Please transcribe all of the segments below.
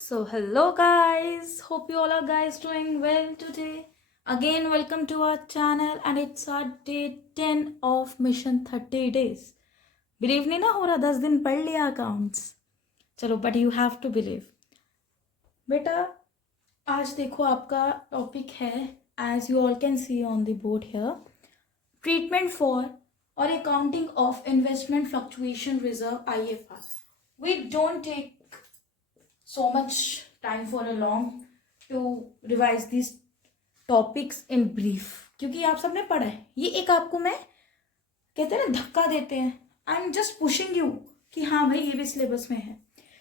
So hello guys, hope you all are guys doing well today. Again welcome to our channel and it's our day 10 of mission 30 days. Believe नहीं ना हो रहा 10 दिन पढ़ लिया accounts. चलो but you have to believe. बेटा आज देखो आपका टॉपिक है as you all can see on the board here. Treatment for or accounting of investment fluctuation reserve IFR. We don't take so much time for a long to revise these topics in brief क्योंकि आप सबने पढ़ा है. ये एक आपको मैं कहते हैं ना धक्का देते हैं. I am just pushing you कि हाँ भाई ये भी सिलेबस में है.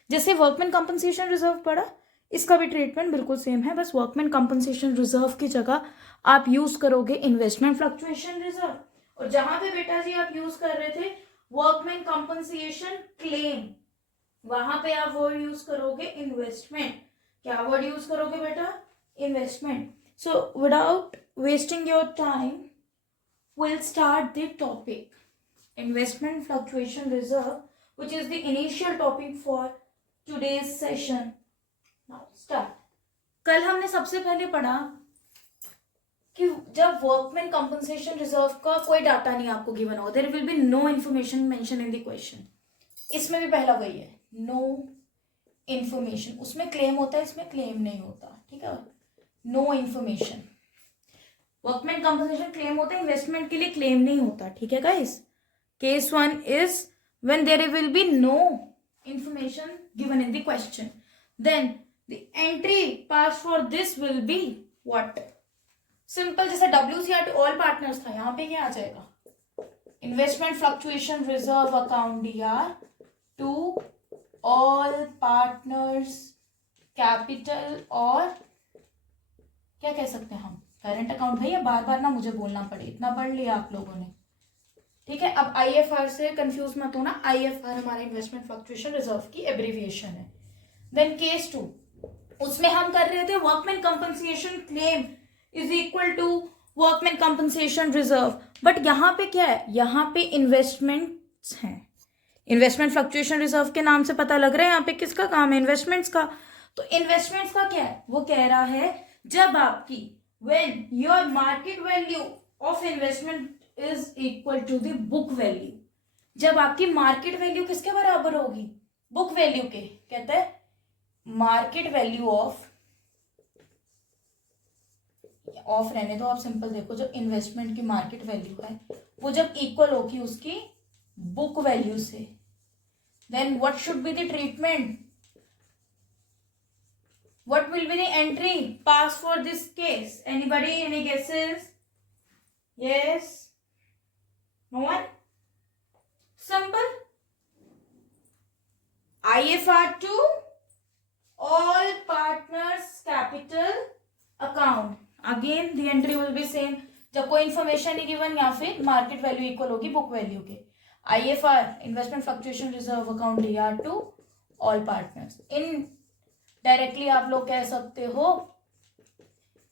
जैसे वर्कमैन कंपनसेशन रिजर्व पढ़ा, इसका भी ट्रीटमेंट बिल्कुल सेम है, बस वर्कमैन कंपनसेशन रिजर्व की जगह आप यूज करोगे इन्वेस्टमेंट फ्लक्चुएशन रिजर्व. और जहां पे बेटा जी आप यूज कर रहे थे वर्कमैन कंपनसेशन क्लेम, वहां पे आप वर्ड यूज करोगे इन्वेस्टमेंट. क्या वर्ड यूज करोगे बेटा? Investment. So without wasting your time we'll start the topic investment fluctuation reserve which is the initial topic for today's session. Now start. कल हमने सबसे पहले पढ़ा कि जब वर्कमैन कंपनसेशन रिजर्व का कोई डाटा नहीं आपको गिवन हो, there will be no information mention in the question. इसमें भी पहला वही है, नो इन्फॉर्मेशन. उसमें क्लेम होता है, इसमें क्लेम नहीं होता. ठीक है, no information. Workman compensation claim होता है, इन्वेस्टमेंट के लिए क्लेम नहीं होता. ठीक है guys. Case 1 is when there will be no information given in the question, then the entry pass for this will be what? Simple. जैसे WCR टू ऑल पार्टनर्स था, यहाँ पे क्या आ जाएगा? Investment fluctuation reserve account DR to all partners capital, और क्या कह सकते हैं हम? Current account. भैया बार बार ना मुझे बोलना पड़े, इतना पढ़ लिया आप लोगों ने. ठीक है. अब IFR से कंफ्यूज मत होना. IFR हमारा इन्वेस्टमेंट फ्लक्चुएशन रिजर्व की एब्रीविएशन है. देन केस 2, उसमें हम कर रहे थे workman compensation claim is equal to workman compensation reserve. But यहाँ पे क्या है? यहाँ पे इन्वेस्टमेंट्स हैं. इन्वेस्टमेंट फ्लक्चुएशन रिजर्व के नाम से पता लग रहा है यहाँ पे किसका काम है? इन्वेस्टमेंट्स का. तो इन्वेस्टमेंट्स का क्या है? वो कह रहा है जब आपकी when your market value of investment is equal to the book value, जब आपकी मार्केट वैल्यू किसके बराबर होगी? बुक वैल्यू के. कहते हैं मार्केट वैल्यू ऑफ रहने दो आप, सिंपल देखो. जो इन्वेस्टमेंट की मार्केट वैल्यू है वो जब इक्वल होगी उसकी बुक वैल्यू से, then what should be the treatment? What will be the entry pass for this case? Anybody? Any guesses? Yes? No one? Simple. IFR to all partners capital account. Again the entry will be same. जब कोई information नहीं given या फिर market value equal होगी book value के. IFR investment fluctuation reserve account DR to all partners. In directly आप लोग कह सकते हो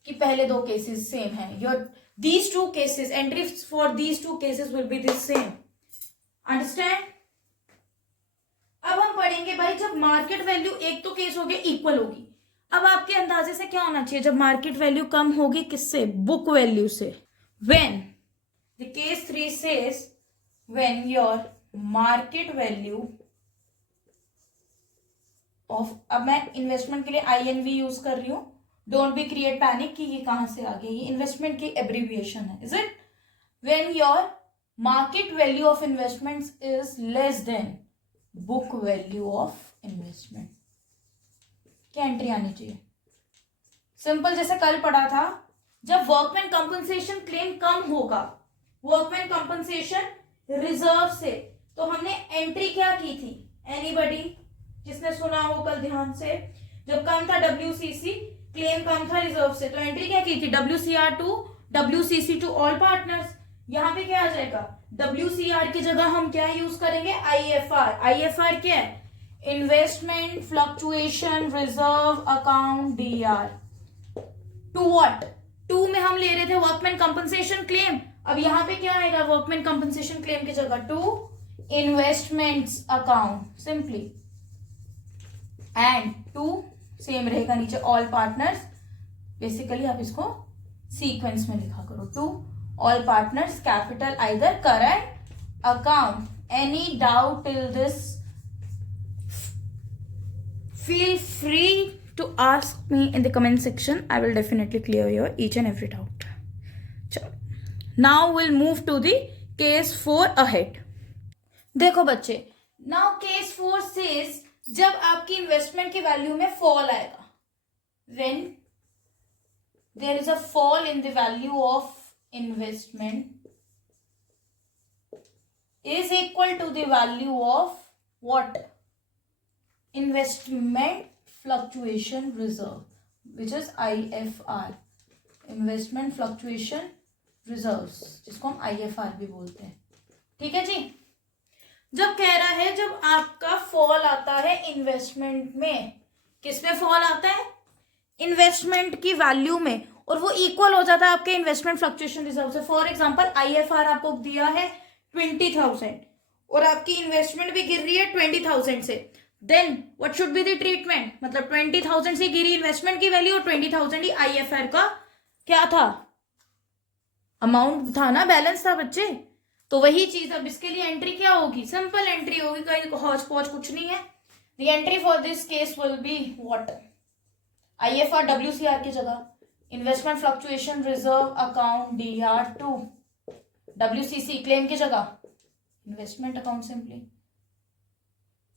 कि पहले दो केसेस सेम है. Your these two cases, entries for these two cases will be this same. Understand? अब हम पढ़ेंगे भाई जब मार्केट वैल्यू, एक तो केस हो गया इक्वल होगी. अब आपके अंदाजे से क्या होना चाहिए जब मार्केट वैल्यू कम होगी? किससे? बुक वैल्यू से. When the case 3 says when your market value of, अब मैं इन्वेस्टमेंट के लिए INV यूज कर रही हूं. डोंट बी क्रिएट पैनिक कि ये कहां से आ गई. ये इन्वेस्टमेंट की एब्रीविएशन है. Is it? When your market value of investments is less than book value of investment. क्या एंट्री आनी चाहिए? सिंपल. जैसे कल पढ़ा था, जब वर्कमैन कंपनसेशन क्लेम कम होगा वर्कमैन कंपनसेशन रिजर्व से, तो हमने एंट्री क्या की थी? एनीबडी जिसने सुना हो कल ध्यान से? जब कम था WCC, क्लेम कम था रिजर्व से, तो एंट्री क्या की थी? WCR to WCC to all partners. यहां पे क्या आ जाएगा? WCR की जगह हम क्या यूज करेंगे? IFR. IFR क्या है? Investment fluctuation reserve account DR to what? To में हम ले रहे थे वर्कमैन कंपनसेशन क्लेम. अब यहां पे क्या आएगा? वर्कमैन कंपनसेशन क्लेम की जगह to investments account simply, and to same रहेगा नीचे ऑल पार्टनर्स। बेसिकली आप इसको सीक्वेंस में लिखा करो, to all partners capital either current account. Any doubt till this feel free to ask me in the comment section. I will definitely clear your each and every doubt. चलो, now we'll move to the case 4 ahead. देखो बच्चे, now case 4 says जब आपकी investment की value में fall आएगा, when there is a fall in the value of investment is equal to the value of what? Investment fluctuation reserve, which is IFR, investment fluctuation reserves, जिसको हम IFR भी बोलते हैं। ठीक है जी। जब कह रहा है जब आपका फॉल आता है इन्वेस्टमेंट में, किस में फॉल आता है? इन्वेस्टमेंट की वैल्यू में, और वो इक्वल हो जाता है आपके इन्वेस्टमेंट फ्लक्चुएशन रिजर्व से। फॉर एग्जांपल IFR आपको दिया है 20,000 और आपकी इन्वेस्टमेंट भी गिर रही है 20,000 से, then what should be the treatment? मतलब 20,000 से गिरी इन्वेस्टमेंट की वैल्यू और 20,000 ही IFR का क्या था? अमाउंट था ना, बैलेंस था बच्चे। तो वही चीज अब इसके लिए एंट्री क्या होगी? सिंपल एंट्री होगी, कहीं हौच पौच कुछ नहीं है। The entry for this case will be what? IFR WCR की जगह investment fluctuation reserve account DR2, WCC claim की जगह इन्वेस्टमेंट अकाउंट। सिंपली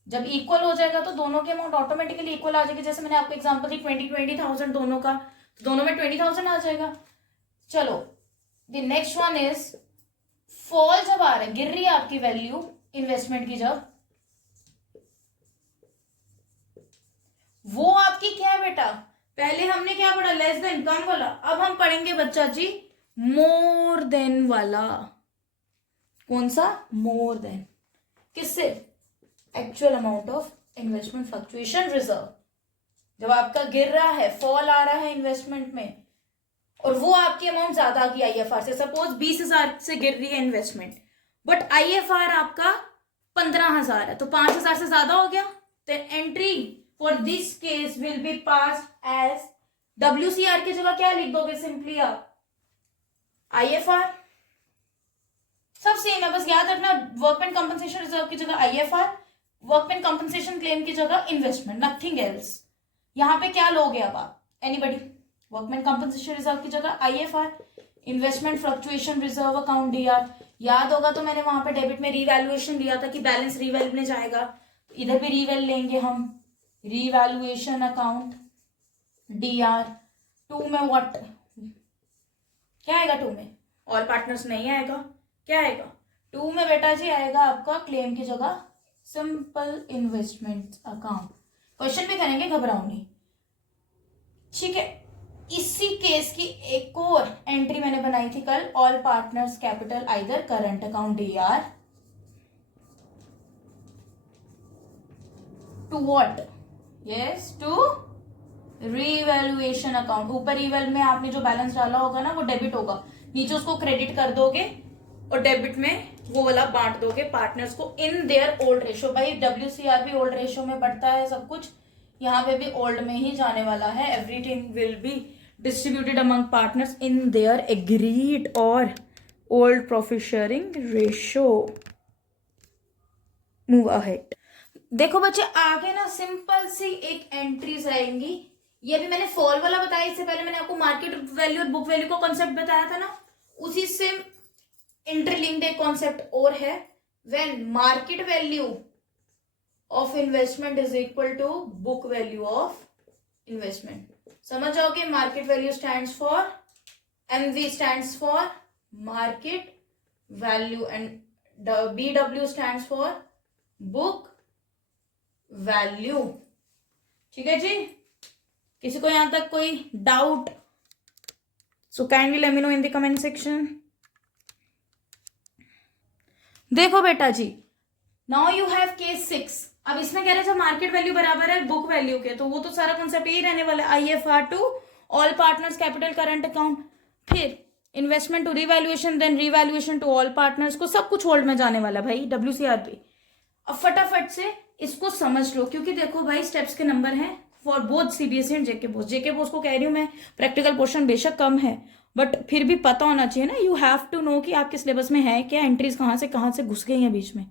जब इक्वल हो जाएगा तो दोनों के अमाउंट ऑटोमेटिकली इक्वल आ जाएगी। जैसे मैंने आपको एग्जांपल दी 20,000 दोनों का, तो दोनों में 20,000 आ जाएगा। चलो, the next one is fall जब आ रहा है, गिर रही है आपकी वैल्यू इन्वेस्टमेंट की, जब वो आपकी क्या है बेटा? पहले हमने क्या पढ़ा? लेस देन, कम वाला। अब हम पढ़ेंगे बच्चा जी मोर देन वाला। कौन सा? More than. किससे? Actual amount of investment fluctuation reserve. जब आपका गिर रहा है, फॉल आ रहा है इन्वेस्टमेंट में, और वो आपकी अमाउंट ज्यादा आ गई IFR से। सपोज 20,000 से गिर रही है इन्वेस्टमेंट, बट IFR आपका 15,000 है, तो 5,000 से ज्यादा हो गया। तो entry for this case will be passed as WCR की जगह क्या लिख दोगे? सिंपली आप IFR। सब सेम है, बस याद रखना वर्कमैन कंपनसेशन रिजर्व की जगह IFR, वर्कमैन कंपनसेशन क्लेम की जगह इन्वेस्टमेंट, नथिंग एल्स। यहां पे क्या लोगे अब आप? एनीबडी? वर्कमैन कंपनसेशन रिजर्व की जगह IFR, investment fluctuation reserve account DR। याद होगा तो मैंने वहां पे डेबिट में रीवैल्यूएशन लिया था कि बैलेंस रीवैल्यू में जाएगा, इधर भी रीवैल लेंगे हम, रीवैल्यूएशन अकाउंट DR। 2 में व्हाट क्या आएगा? 2 में ऑल पार्टनर्स नहीं आएगा, क्या आएगा? 2 में बेटा जी आएगा आपका क्लेम की जगह सिंपल इन्वेस्टमेंट अकाउंट। क्वेश्चन भी करेंगे, घबराओ नहीं, ठीक है। इसी केस की एक और एंट्री मैंने बनाई थी कल, all partners capital either current account DR to what? Yes, to revaluation account. ऊपर रीवैल में आपने जो बैलेंस डाला होगा ना, वो डेबिट होगा, नीचे उसको क्रेडिट कर दोगे और डेबिट में वो वाला बांट दोगे पार्टनर्स को इन देयर ओल्ड रेशियो। भाई WCR भी ओल्ड रेशियो में बढ़ता है, सब कुछ यहाँ पे भी ओल्ड में ही जाने वाला है। Everything will be distributed among partners in their agreed और old profit sharing ratio. Move ahead. देखो बच्चे, आगे ना सिंपल सी एक एंट्रीज आएंगी। ये भी मैंने फॉल वाला बताया, इससे पहले मैंने आपको मार्केट वैल्यू और बुक वैल्यू का कॉन्सेप्ट बताया था ना, उसी से इंटरलिंक्ड एक कॉन्सेप्ट और है। When market value of investment is equal to book value of investment. समझ जाओगे? Market value stands for MV stands for market value and BW stands for book value. ठीक है जी? किसी को यहां तक कोई doubt? So kindly let me know in the comment section. देखो बेटा जी, नाउ यू हैव केस 6। अब इसमें कह रहे थे मार्केट वैल्यू बराबर है बुक वैल्यू के, तो वो तो सारा कॉन्सेप्ट यही रहने वाला है, IFR to all partners capital current account, फिर investment to revaluation, then revaluation to all partners को, सब कुछ होल्ड में जाने वाला भाई WCR पे। अब फटाफट से इसको समझ लो, क्योंकि देखो भाई स्टेप्स के नंबर हैं फॉर बोथ सीबीएसई एंड जेके बोस को कह रही हूँ मैं, प्रैक्टिकल पोर्शन बेशक कम है बट फिर भी पता होना चाहिए ना, यू हैव टू नो कि आपके सिलेबस में है क्या, एंट्रीज कहाँ से घुस गई हैं बीच में,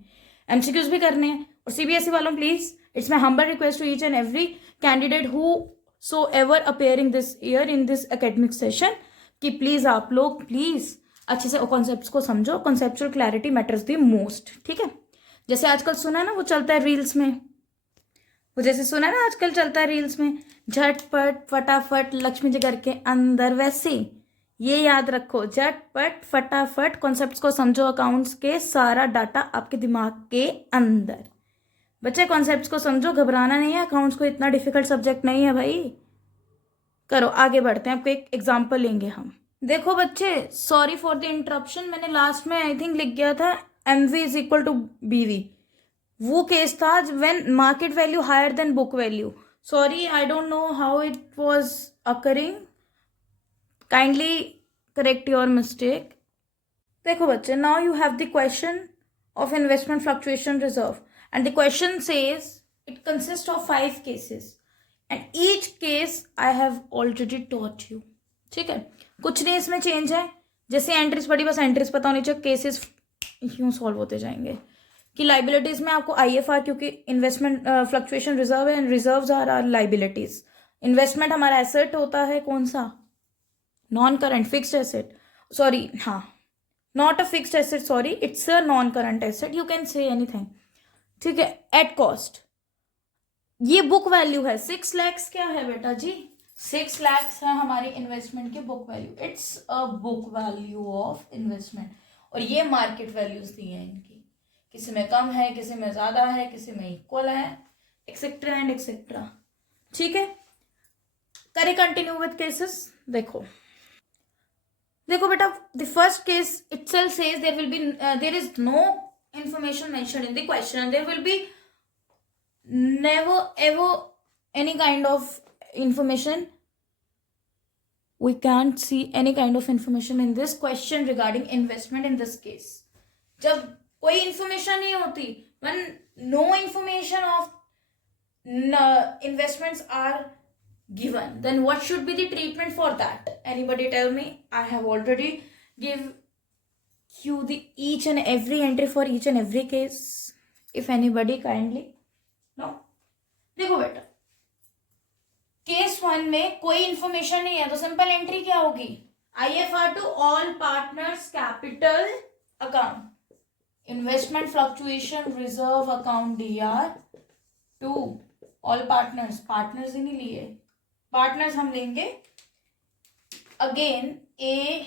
एमसीक्यूज भी करने हैं। और सीबीएसई वालों please, it's my humble request to each and every candidate who so ever appearing this year in this academic session कि प्लीज आप लोग प्लीज अच्छे से कॉन्सेप्ट्स को समझो, conceptual clarity matters the most, ठीक है। जैसे आजकल सुना है ना, वो चलता है रील्स में, वो जैसे सुना है ना आजकल चलता है रील्स में, झटपट फटाफट लक्ष्मी जी घर के अंदर, वैसे ये याद रखो, झटपट फटाफट कॉन्सेप्ट्स को समझो, अकाउंट्स के सारा डाटा आपके दिमाग के अंदर। बच्चे कॉन्सेप्ट्स को समझो, घबराना नहीं है, अकाउंट्स को इतना डिफिकल्ट सब्जेक्ट नहीं है भाई। करो, आगे बढ़ते हैं, आपको एक एग्जाम्पल लेंगे हम। देखो बच्चे, सॉरी फॉर द इंटरप्शन, मैंने लास्ट में आई थिंक लिख गया था एमवी इज इक्वल टू बीवी, वो केस था when market value higher than book value. Sorry, I don't know how it was occurring, kindly correct your mistake. देखो बच्चे, now you have the question of investment fluctuation reserve and the question says it consist of 5 cases and each case I have already taught you, ठीक है। कुछ नहीं इसमें change है, जैसे entries पढ़ी बस एंट्रीज पता होनी चाहिए, केसेस यूं सॉल्व होते जाएंगे। कि लाइबिलिटीज में आपको आईएफआर, क्योंकि इन्वेस्टमेंट फ्लक्चुएशन रिजर्व है and reserves are liabilities. Investment हमारा एसेट होता है, कौन सा, non current fixed asset, sorry हाँ, not a fixed asset, sorry it's a non current asset, you can say anything, ठीक है। एट कॉस्ट, ये बुक वैल्यू है 6 लैक्स, क्या है बेटा जी, 6 लैक्स है हमारी इन्वेस्टमेंट की book value, it's a book value of investment. और ये मार्केट वैल्यूज दी है इनकी, किसी में कम है, किसी में ज्यादा है, किसी में इक्वल है, एक्सेट्रा एंड एक्सेट्रा, ठीक है। करें कंटिन्यू विद केसेस। देखो देखो बेटा, the first case itself says there will be there is no information mentioned in the question and there will be never ever any kind of information, we can't see any kind of information in this question regarding investment in this case। जब कोई information नहीं होती, when no information of investments are given, then what should be the treatment for that? Anybody tell me? I have already give you the each and every entry for each and every case, if anybody kindly, no। देखो बेटा, case 1 में कोई information नहीं है तो simple entry क्या होगी, IFR to all partners capital account, investment fluctuation reserve account DR to all partners, partners ही नहीं लिए, पार्टनर्स हम लेंगे again A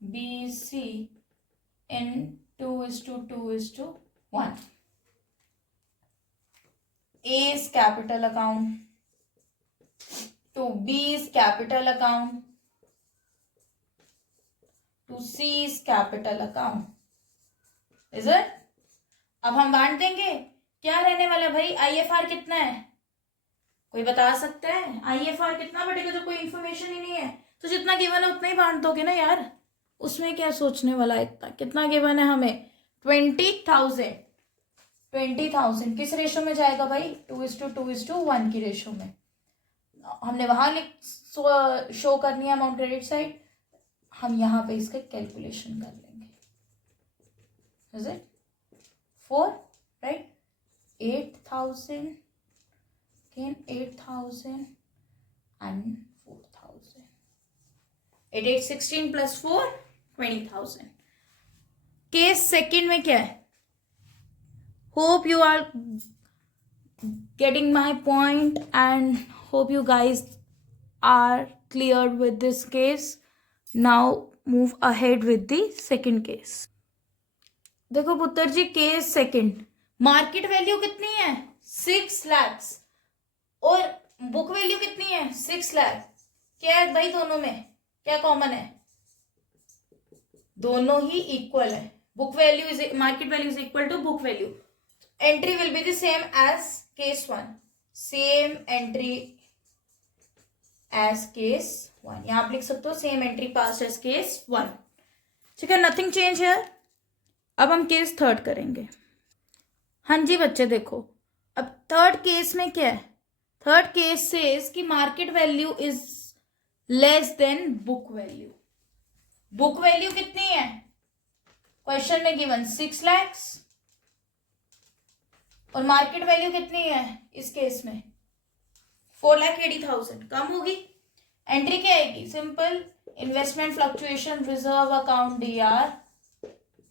B C in 2:2:1, A's capital account to B's capital account to C's capital account, is it? अब हम बांट देंगे, क्या रहने वाला भाई, आईएफआर कितना है, कोई बता सकता है आईएफआर कितना बढ़ेगा, जब कोई इंफॉर्मेशन ही नहीं है तो जितना गिवन है उतना ही बांट दोगे ना यार, उसमें क्या सोचने वाला है, इतना कितना गिवन है हमें, 20,000 किस रेशो में जाएगा भाई, 2:2:1 की रेशो में। हमने वहां शो करनी है अमाउंट क्रेडिट साइड, हम यहाँ पे इसका कैलकुलेशन कर लेंगे, is it 4 right, 8,000 again 8,000 and 4,000, 8 8 16 plus 4 20,000। Case second में क्या है, hope you are getting my point and hope you guys are cleared with this case। now move ahead with the second case। देखो पुत्र जी, case second, market value कितनी है 6 lakhs और book value कितनी है 6 लाख, क्या है भाई दोनों में, क्या कॉमन है, दोनों ही इक्वल है, book value is market value is equal to book value, entry will be the same as case 1, same entry as case 1, यहां आप लिख सकते हो same entry passed as case 1, ठीक है, नथिंग चेंज है। अब हम केस थर्ड करेंगे। हाँ जी बच्चे देखो, अब थर्ड केस में क्या है, थर्ड केस सेज कि market value is less than book value. Book value कितनी है क्वेश्चन में गिवन 6 लाख और मार्केट वैल्यू कितनी है इस केस में 4,80,000। कम होगी। एंट्री क्या आएगी simple investment fluctuation reserve account DR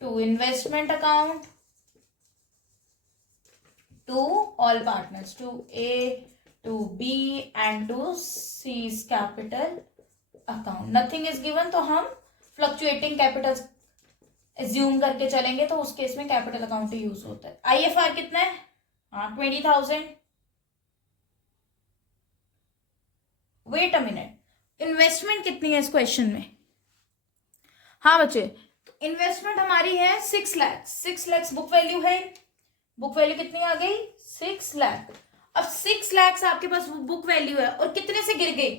to investment account to all partners to A to B and to C's capital account. Nothing is given तो हम fluctuating capital assume करके चलेंगे तो उस केस में कैपिटल अकाउंट यूज होता है। IFR कितना है 20,000। वेट अ मिनट इन्वेस्टमेंट कितनी है इस क्वेश्चन में। हाँ बच्चे तो इन्वेस्टमेंट हमारी है 6 लाख। 6 लाख बुक वैल्यू है। बुक वैल्यू कितनी आ गई 6 लाख। अब 6 लाख आपके पास बुक वैल्यू है और कितने से गिर गई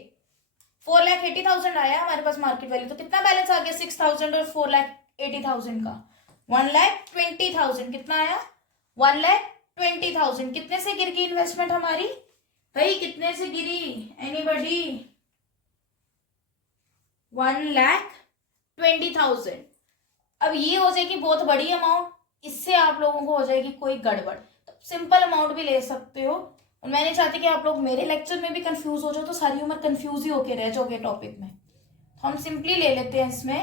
4,80,000 आया हमारे पास मार्केट वैल्यू। तो कितना बैलेंस आ गया 6,000 और 4,80,000 का 1,20,000। कितना आया 1,20,000। कितने से गिर गई इन्वेस्टमेंट हमारी भाई कितने से गिरी एनीबॉडी 1,20,000। अब ये हो जाएगी बहुत बड़ी अमाउंट। इससे आप लोगों को हो जाएगी कोई गड़बड़ तो सिंपल अमाउंट भी ले सकते हो। और मैं नहीं चाहती कि आप लोग मेरे लेक्चर में भी कंफ्यूज हो जाओ तो सारी उम्र कंफ्यूज ही होके रह जाओगे टॉपिक में। तो हम सिंपली ले लेते हैं इसमें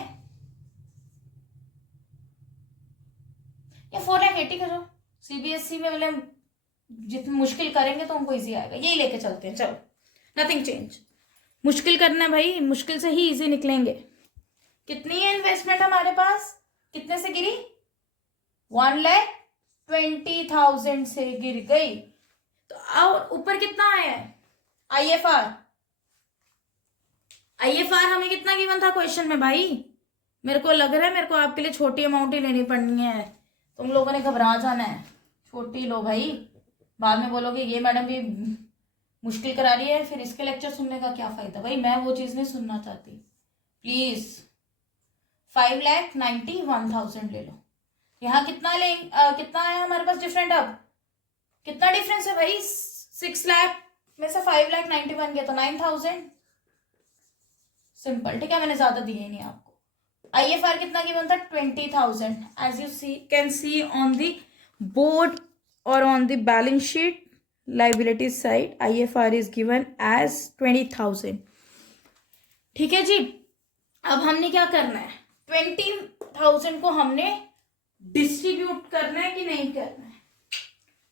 या 4,80 करो। CBSE में मतलब जितनी मुश्किल करेंगे तो उनको इजी आएगा। यही लेके चलते हैं चलो नथिंग चेंज। मुश्किल करना है भाई मुश्किल से ही इजी निकलेंगे। कितनी है इन्वेस्टमेंट हमारे पास कितने से गिरी 1,20,000 से गिर गई। तो और ऊपर कितना आया है IFR हमें कितना गिवन था क्वेश्चन में भाई। मेरे को लग रहा है मेरे को आपके लिए छोटी अमाउंट ही लेनी पड़नी है। तुम लोगों ने घबरा जाना है। छोटी लो भाई बाद में बोलोगे ये मैडम भी मुश्किल करा रही है फिर इसके लेक्चर सुनने का क्या फायदा। भाई मैं वो चीज नहीं सुनना चाहती। प्लीज 5,91,000 ले लो। यहाँ कितना कितना है हमारे पास डिफरेंट। अब कितना डिफरेंस है भाई 6 लाख में से 5,91,000 गया तो 9,000 सिंपल। ठीक है मैंने ज्यादा दिए नहीं आपको। IFR कितना गिवन था 20,000। As you can see on the board और on the balance sheet liability side IFR is given as 20,000। ठीक है जी। अब हमने क्या करना है 20,000 को हमने डिस्ट्रीब्यूट करना है कि नहीं करना है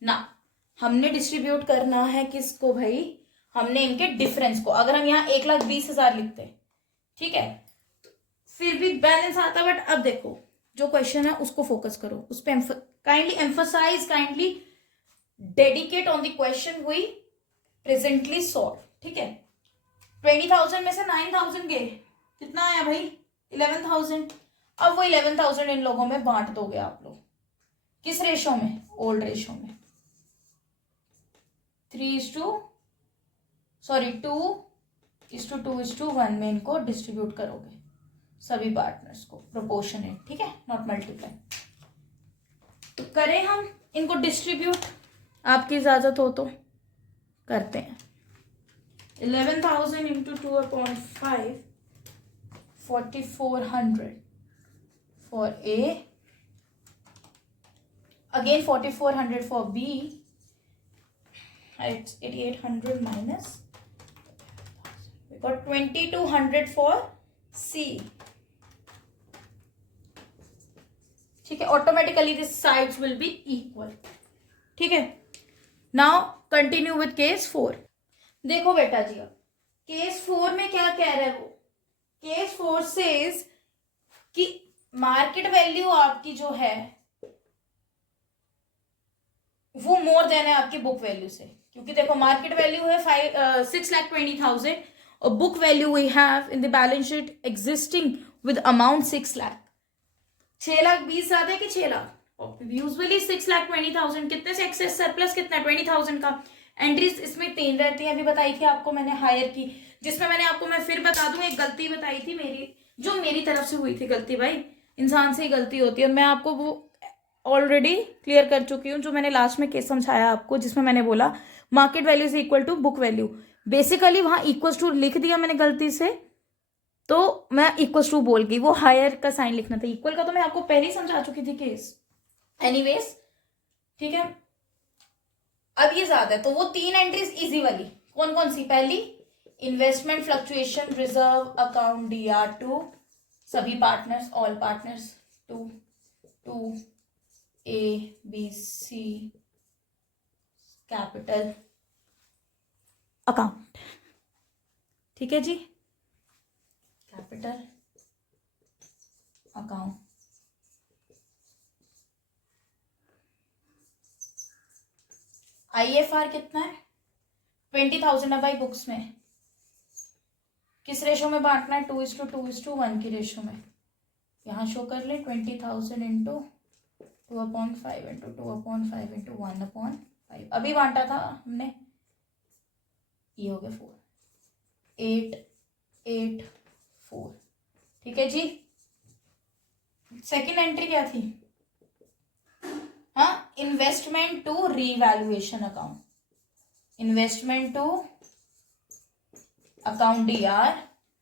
ना। हमने डिस्ट्रीब्यूट करना है किसको भाई हमने इनके डिफरेंस को। अगर हम यहाँ 1,20,000 लिखते हैं ठीक है तो फिर भी बैलेंस आता। बट अब देखो जो क्वेश्चन है उसको फोकस करो उस पर kindly emphasize kindly dedicate on the question हुई प्रेजेंटली सॉल्व। ठीक है 20,000 में से 9,000 गए कितना आया भाई 11,000। अब वो 11,000 इन लोगों में बांट दोगे आप लोग किस रेशो में ओल्ड रेशो में 2:1 में इनको डिस्ट्रीब्यूट करोगे सभी पार्टनर्स को प्रोपोर्शनेट। ठीक है नॉट मल्टीप्लाई। तो करें हम इनको डिस्ट्रीब्यूट आपकी इजाजत हो तो करते हैं। 11,000 into 2/5 4,400 for A, again 4,400 for B, it's 8,800 minus we got 2,200 for C. ठीक है automatically this sides will be equal. ठीक है नाउ कंटिन्यू विथ केस 4। देखो बेटा जी अब केस 4 में क्या कह रहे हैं वो केस 4 सेज कि मार्केट वैल्यू आपकी जो है वो मोर देन है आपकी बुक वैल्यू से। क्योंकि देखो मार्केट वैल्यू है 6,20,000 और book value we have in the balance sheet existing with amount 6 lakh. 6,20,000 ज्यादा है कि 6 लाख यूजुअली 6,20,000 कितने से एक्सेस सरप्लस कितना 20,000 का। एंट्रीज इसमें 3 रहती है। अभी बताई थी आपको मैंने हायर की जिसमें मैंने आपको मैं फिर बता दूं एक गलती बताई थी मेरी जो मेरी तरफ से हुई थी गलती। भाई इंसान से ही गलती होती है। मैं आपको वो ऑलरेडी क्लियर कर चुकी हूँ, जो मैंने लास्ट में केस समझाया आपको, जिसमें मैंने बोला market value is equal to book value. Basically वहां इक्वल टू लिख दिया मैंने गलती से, तो मैं इक्वल टू बोल गई, वो हायर का साइन लिखना था, इक्वल का तो मैं आपको पहले ही समझा चुकी थी केस। एनीवेज ठीक है, अब ये ज्यादा है, तो वो 3 एंट्रीज इजी वाली कौन कौन सी? पहली, investment fluctuation reserve account DR2 सभी partners, all partners, to ABC capital account. ठीक है जी, कैपिटल अकाउंट। IFR कितना है? 20,000 है भाई बुक्स में। किस रेशो में बांटना है? 2:2:1 की रेशो में। यहाँ शो कर ले 20,000 इंटू 2/5 इंटू 2/5 इंटू 1/5। अभी बांटा था हमने, ये हो गया 4, 8, 8, 4। ठीक है जी। सेकेंड एंट्री क्या थी? हाँ, investment to revaluation account, investment to account DR।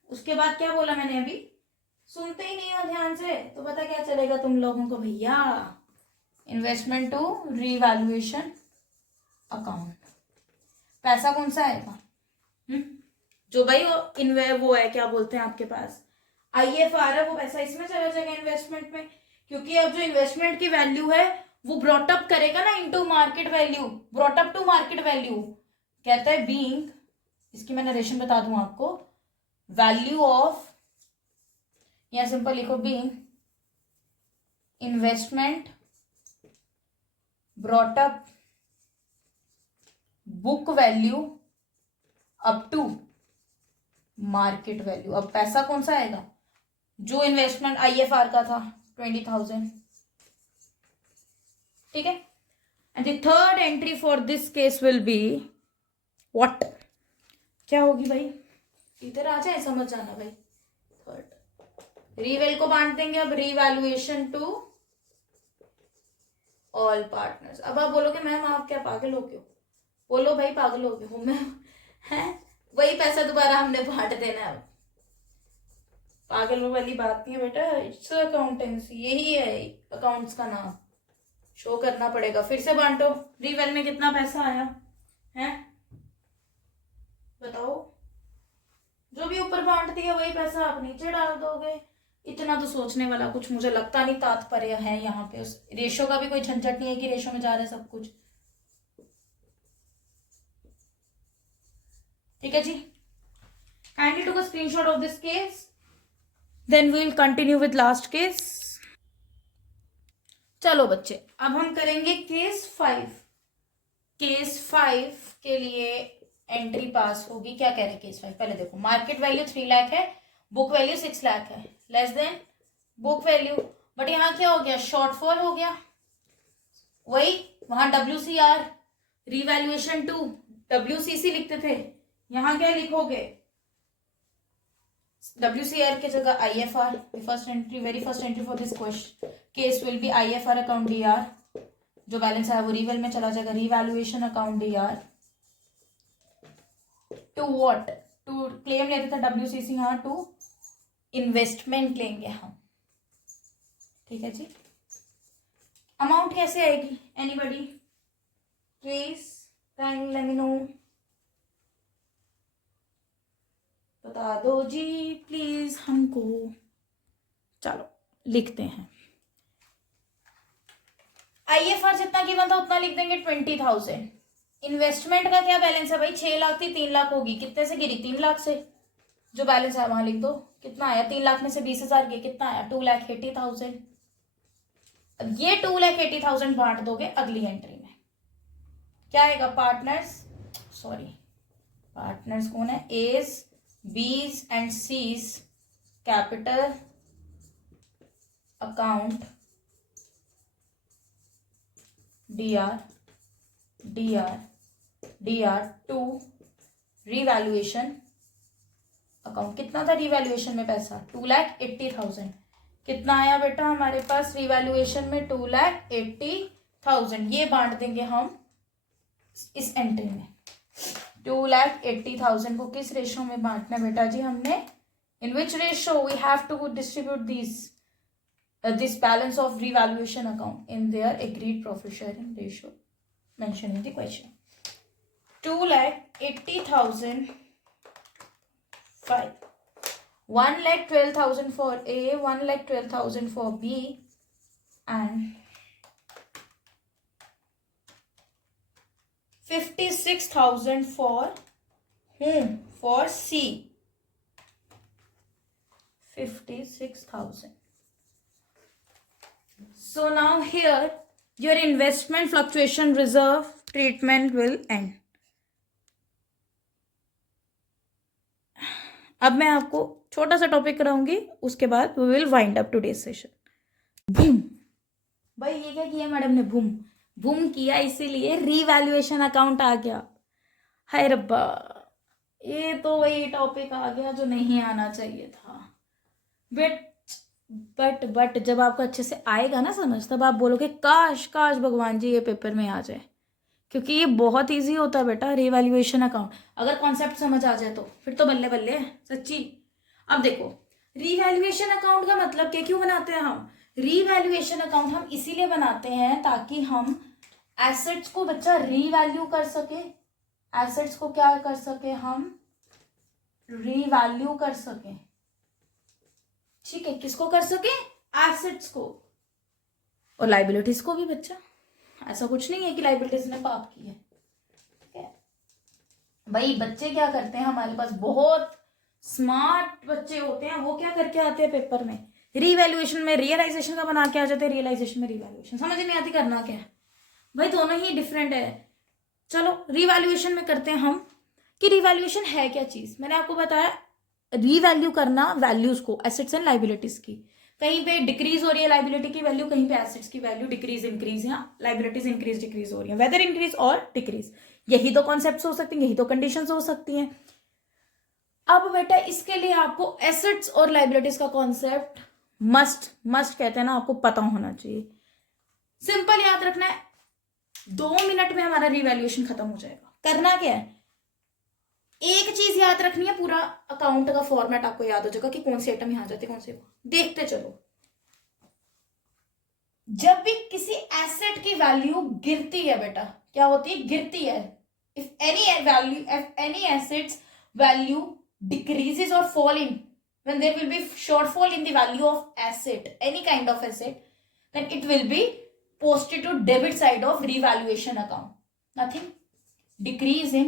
उसके बाद क्या बोला मैंने? अभी सुनते ही नहीं हो ध्यान से, तो पता क्या चलेगा तुम लोगों को भैया? Investment to revaluation account. पैसा कौन सा आएगा? जो भाई वो है, क्या बोलते हैं आपके पास, IFR है, वो पैसा इसमें चला जाएगा इन्वेस्टमेंट में, क्योंकि अब जो इन्वेस्टमेंट की वैल्यू है वो ब्रॉटअप करेगा ना into market value, brought up to market value. कहता है बीइंग, इसकी मैं नरेशन बता दूं आपको, वैल्यू ऑफ, या सिंपल लिखो being investment brought up book value up to market value. अब पैसा कौन सा आएगा? जो इन्वेस्टमेंट IFR का था 20,000। ठीक है, and the third entry for this case will be what? क्या होगी भाई? इधर आ जाए, समझ जाना भाई। थर्ड, रीवेल को बांट देंगे अब, रीवैल्यूएशन टू ऑल पार्टनर्स। अब आप बोलोगे मैम आप क्या पागल हो क्यों? बोलो भाई पागल हो गए हो मैम, है वही पैसा दोबारा हमने बांट देना है। पागल वाली बात नहीं है बेटा, इट्स अकाउंटेंसी, यही है अकाउंट्स का नाम, शो करना पड़ेगा। फिर से बांटो, रीवेल में कितना पैसा आया है बताओ? जो भी ऊपर बांट दिया वही पैसा आप नीचे डाल दोगे। इतना तो सोचने वाला कुछ मुझे लगता नहीं तात्पर्य है यहाँ पे। उस रेशो का भी कोई झंझट नहीं है कि रेशो में जा रहा है सब कुछ। ठीक है जी, kindly took a screenshot of this case, then we will continue with last case। चलो बच्चे, अब हम करेंगे केस 5। केस 5 के लिए एंट्री पास होगी। क्या कह रहे हैं केस 5? पहले देखो, मार्केट वैल्यू 3 लाख है, बुक वैल्यू 6 लाख है, less than book value. But यहाँ क्या हो गया? शॉर्टफॉल हो गया। वही वहां WCR रीवैल्यूएशन टू WCC लिखते थे, यहां क्या लिखोगे? WCR की जगह IFR। First entry, very first entry for this question case will be IFR account DR। जो बैलेंस है वो रीवेल में चला जाएगा, revaluation account DR to what? To claim लेते थे WCC, यहाँ टू इन्वेस्टमेंट लेंगे हम। ठीक है जी। अमाउंट कैसे आएगी? Anybody please can let me no, बता दो जी प्लीज हमको। चलो लिखते हैं, IFR जितना गिवन था उतना लिख देंगे 20,000। इन्वेस्टमेंट का क्या बैलेंस है भाई? 6 लाख थी, 3 लाख होगी। कितने से गिरी? 3 लाख से। जो बैलेंस है वहां लिख दो। कितना आया? 3 लाख में से 20,000 गए, कितना आया? 2,80,000। अब ये 2,80,000 बांट दोगे अगली एंट्री में, क्या आएगा? पार्टनर्स, सॉरी पार्टनर्स कौन है? A's, B's and C's capital account DR to revaluation account. कितना था रीवैल्यूएशन में पैसा? 2,80,000। कितना आया बेटा हमारे पास रिवैल्यूएशन में? 2,80,000। ये बांट देंगे हम इस एंट्री में। 2,80,000 को किस रेशो में बांटना बेटा जी हमने? In which ratio we have to distribute this balance of revaluation account in their agreed profit sharing ratio mentioned in the question. 2,80,000 5, 1,12,000 for A, 1,12,000 for B, and 56,000 for whom? For C. 56,000. So now here your investment fluctuation reserve treatment will end. अब मैं आपको छोटा सा topic कराऊंगी, उसके बाद we will wind up today session. Boom भाई, ये क्या किया मैडम ने? बूम बूम किया इसीलिए रिवैल्यूएशन अकाउंट आ गया। हाय रब्बा, ये तो वही टॉपिक आ गया जो नहीं आना चाहिए था। बट जब आपको अच्छे से आएगा ना समझ, तब आप बोलोगे काश काश भगवान जी ये पेपर में आ जाए, क्योंकि ये बहुत इजी होता है बेटा रिवैल्यूएशन अकाउंट। अगर कॉन्सेप्ट समझ आ जाए तो फिर तो बल्ले बल्ले है सच्ची। अब देखो, रिवैल्यूएशन अकाउंट का मतलब क्या, क्यों बनाते हैं हम रिवैल्यूएशन अकाउंट? हम इसीलिए बनाते हैं ताकि हम एसेट्स को बच्चा रीवैल्यू कर सके। एसेट्स को क्या कर सके? हम रीवैल्यू कर सके। ठीक है, किसको कर सके? एसेट्स को। और लाइबिलिटीज को भी बच्चा। ऐसा कुछ नहीं है कि लाइबिलिटीज ने पाप की है। ठीक है भाई, बच्चे क्या करते हैं, हमारे पास बहुत स्मार्ट बच्चे होते हैं, वो क्या करके आते हैं पेपर में? रिवैल्यूएशन में रियलाइजेशन का बना के आ जाते हैं, रियलाइजेशन में रिवैल्यूएशन। समझ नहीं आती करना क्या है भाई, दोनों ही डिफरेंट है। चलो रिवैल्यूएशन में करते हैं हम कि रिवैल्यूएशन है क्या चीज। मैंने आपको बताया रीवैल्यू करना वैल्यूज को, एसेट्स एंड लाइबिलिटीज की। कहीं पे डिक्रीज हो रही है लाइबिलिटी की वैल्यू, कहीं पे एसेट्स की वैल्यू डिक्रीज इंक्रीज, या लाइबिलिटीज इंक्रीज डिक्रीज हो रही है, वेदर इंक्रीज और डिक्रीज। यही तो कॉन्सेप्ट्स हो सकती हैं, यही तो कंडीशंस हो सकती हैं। अब बेटा इसके लिए आपको एसेट्स और लाइबिलिटीज का कॉन्सेप्ट मस्ट कहते हैं ना, आपको पता होना चाहिए। सिंपल याद रखना है, 2 मिनट में हमारा रिवैल्यूएशन खत्म हो जाएगा। करना क्या है, एक चीज याद रखनी है, पूरा अकाउंट का फॉर्मेट आपको याद हो जाएगा कि कौन सी आइटम यहां जाती है, कौन सी। देखते चलो, जब भी किसी एसेट की वैल्यू गिरती है बेटा, क्या होती है? गिरती है। If any assets value decreases or falling, when there will be shortfall in the value of asset, any kind of asset, then it will be posted to debit side of revaluation account. Nothing. Decrease in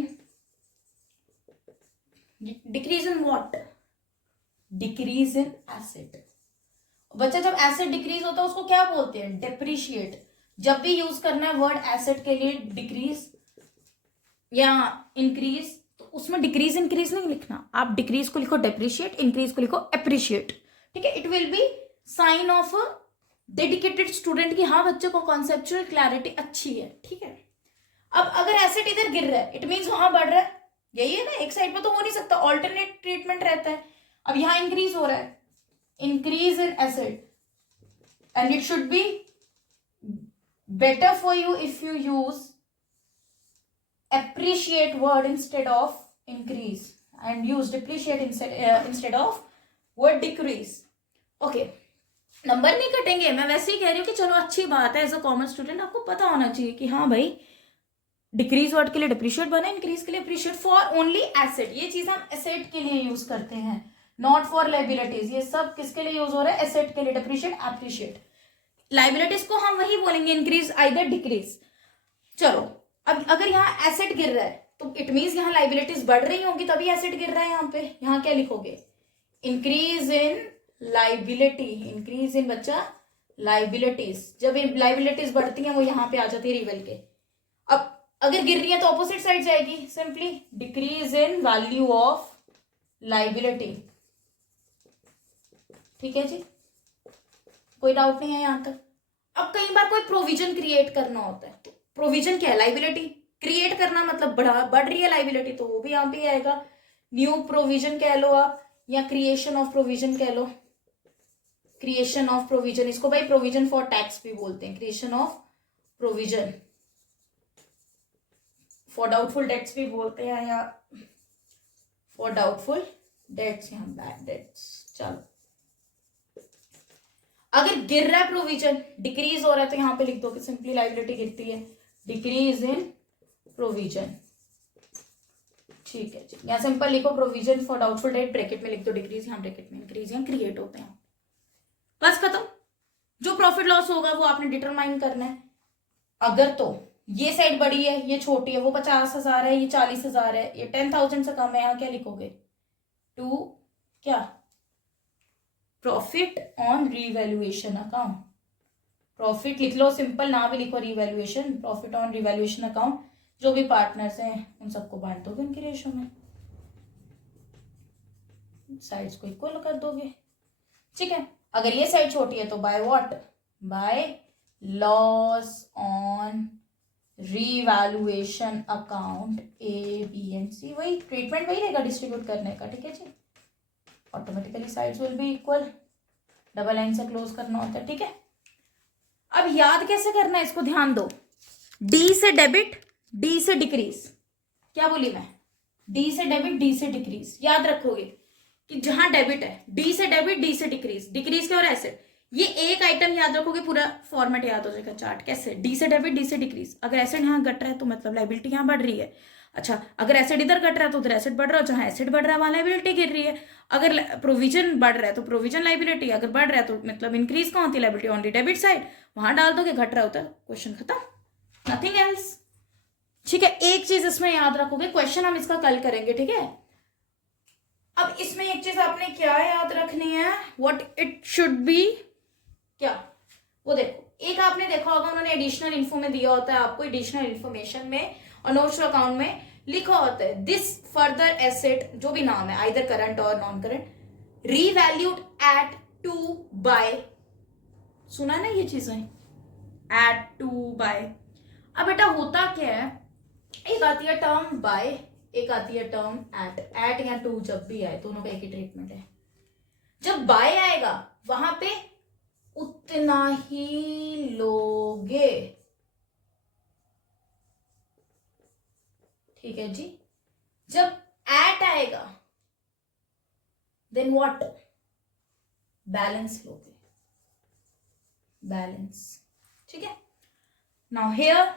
what? Decrease in asset. बच्चा, जब asset decrease होता है उसको क्या बोलते हैं? Depreciate. जब भी यूज करना है वर्ड एसेट के लिए डिक्रीज या इंक्रीज, उसमें डिक्रीज इंक्रीज नहीं लिखना, आप डिक्रीज को लिखो डेप्रिशिएट, इंक्रीज को लिखो एप्रिशिएट। ठीक है, it will be sign off a dedicated student की हाँ बच्चे को कॉन्सेप्चुअल क्लैरिटी अच्छी है। ठीक है, अब अगर एसेट इधर गिर रहा है, इट मीन्स वहां बढ़ रहा है, यही है ना। एक साइड पर तो हो नहीं सकता, ऑल्टरनेट ट्रीटमेंट रहता है। अब यहां इंक्रीज हो रहा है, increase in asset, and it should be better for you if you use appreciate word instead of increase and use depreciate instead of word decrease. Okay, number नहीं कटेंगे, मैं वैसे ही कह रही हूँ कि चलो अच्छी बात है, एज अ कॉमन स्टूडेंट आपको पता होना चाहिए कि हाँ भाई डिक्रीज वर्ड के लिए डिप्रिशिएट बने, इंक्रीज के लिए अप्रिशिएट। फॉर ओनली एसेट, ये चीज हम एसेट के लिए यूज करते हैं, नॉट फॉर लाइबिलिटीज। ये सब किसके लिए यूज हो रहा है? एसेट के लिए, डिप्रिशिएट अप्रिशिएट। लाइबिलिटीज को हम वही बोलेंगे इंक्रीज आइदर डिक्रीज। चलो, अब अगर यहाँ एसेट गिर रहा है तो इट मीन्स यहाँ लाइबिलिटीज बढ़ रही होंगी, तभी एसेट गिर रहा है। यहाँ पे यहाँ क्या लिखोगे? Increase in liability, increase in बच्चा लाइबिलिटीज। जब लाइबिलिटीज बढ़ती हैं वो यहाँ पे आ जाती है रिवेल के। अब अगर गिर रही है तो ऑपोजिट साइड जाएगी, simply decrease in value of liability. ठीक है जी, कोई डाउट नहीं है यहाँ तक। अब कई बार कोई प्रोविजन क्रिएट करना होता है, प्रोविजन क्या है? लाइबिलिटी क्रिएट करना, मतलब बढ़ रही है लाइबिलिटी, तो वो भी यहाँ पे आएगा। न्यू प्रोविजन कह लो आप, या क्रिएशन ऑफ प्रोविजन कह लो। क्रिएशन ऑफ प्रोविजन, इसको भाई प्रोविजन फॉर टैक्स भी बोलते हैं, creation of provision for doubtful debts भी बोलते हैं, या फॉर डाउटफुल डेट्स, यहाँ बैड डेट्स। चलो अगर गिर रहा है प्रोविजन, डिक्रीज हो रहा है, तो यहाँ पे लिख दो कि सिंपली लाइबिलिटी गिरती है, डिक्रीज इन प्रोविजन। ठीक है जी, यहाँ सिंपल लिखो provision for doubtful debt, bracket में लिख दो डिक्रीज, यहाँ ब्रैकेट में इंक्रीज, यहाँ क्रिएट होते हैं। बस खत्म। जो प्रॉफिट लॉस होगा वो आपने डिटरमाइन करना है। अगर तो ये साइड बड़ी है, ये छोटी है, वो 50,000 है, ये 40,000 है, ये 10,000 से कम है, यहाँ क्या लिखोगे? टू क्या? Profit on revaluation account. Profit लिख लो सिंपल, ना भी लिखो revaluation, profit on revaluation account. जो भी पार्टनर्स हैं उन सबको बांट दोगे उनकी रेशो में, साइड्स को इक्वल कर दोगे। ठीक है, अगर ये साइड छोटी है तो by what? By loss on revaluation account A B and C. वही ट्रीटमेंट वही रहेगा डिस्ट्रीब्यूट करने का। ठीक है जी, automatically sides will be equal, double line से क्लोज करना होता है। ठीक है, अब याद कैसे करना है इसको ध्यान दो। डी से डेबिट, डी से डिक्रीज। क्या बोली मैं? डी से डेबिट, डी से डिक्रीज। याद रखोगे कि जहां डेबिट है, डी से डेबिट, डी से डिक्रीज, डिक्रीज क्या और एसेट। ये एक आइटम याद रखोगे, पूरा फॉर्मेट याद हो जाएगा चार्ट। कैसे? डी से डेबिट, डी से डिक्रीज। अगर एसेट यहाँ घट रहा है तो मतलब लाइबिलिटी यहाँ बढ़ रही है। अच्छा, अगर एसेट इधर घट रहा है तो उधर एसेट बढ़ रहा है, जहां एसेट बढ़ रहा है वहां लाइबिलिटी गिर रही है। अगर प्रोविजन बढ़ रहा है तो प्रोविजन लाइबिलिटी, अगर बढ़ रहा है तो मतलब इंक्रीज कौन होती है? Liability on the debit side. वहां डाल दोगे, घट रहा होता है, क्वेश्चन खत्म, नथिंग एल्स। ठीक है, एक चीज इसमें याद रखोगे, क्वेश्चन हम इसका कल करेंगे। ठीक है, अब इसमें एक चीज आपने क्या याद रखनी है, व्हाट इट शुड बी। क्या? वो देखो, एक आपने देखा होगा उन्होंने एडिशनल इन्फो में दिया होता है आपको, एडिशनल इन्फॉर्मेशन में और नोट्स अकाउंट में लिखा होता है दिस फर्दर एसेट, जो भी नाम है आइदर करंट और non current, revalued at two by. सुना ना ये चीजें, एट टू बाय। अब बेटा होता क्या है, एक आती है टर्म बाय, एक आती है टर्म एट। एट या टू जब भी आए, दोनों का एक ही ट्रीटमेंट है। जब बाय आएगा वहां पे उतना ही लोगे। ठीक है जी, जब एट आएगा देन व्हाट? बैलेंस लोगे, बैलेंस। ठीक है, now here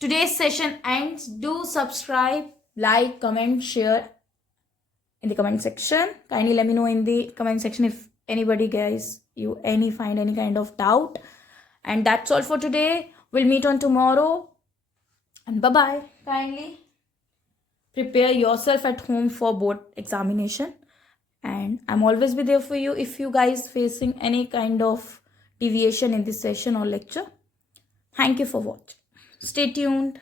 today's session ends. Do subscribe, like, comment, share in the comment section. Kindly let me know in the comment section if anybody guys you find any kind of doubt. And that's all for today. We'll meet on tomorrow and bye bye. Kindly prepare yourself at home for board examination, and I'm always be there for you if you guys facing any kind of deviation in this session or lecture. Thank you for watching. Stay tuned.